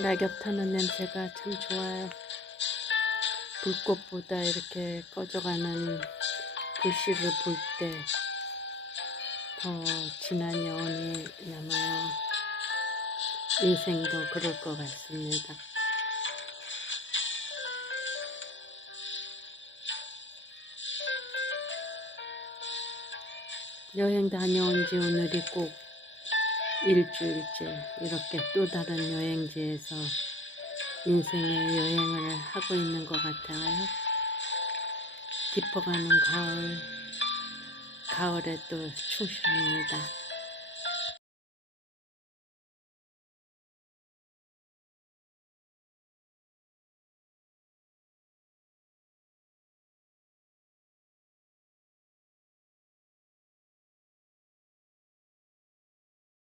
낙엽 타는 냄새가 참 좋아요. 불꽃보다 이렇게 꺼져가는 불씨를 볼 때 더 진한 여운이 남아요. 인생도 그럴 것 같습니다. 여행 다녀온 지 오늘이 꼭 일주일째 이렇게 또 다른 여행지에서 인생의 여행을 하고 있는 것 같아요. 깊어가는 가을, 가을에 또 충실합니다.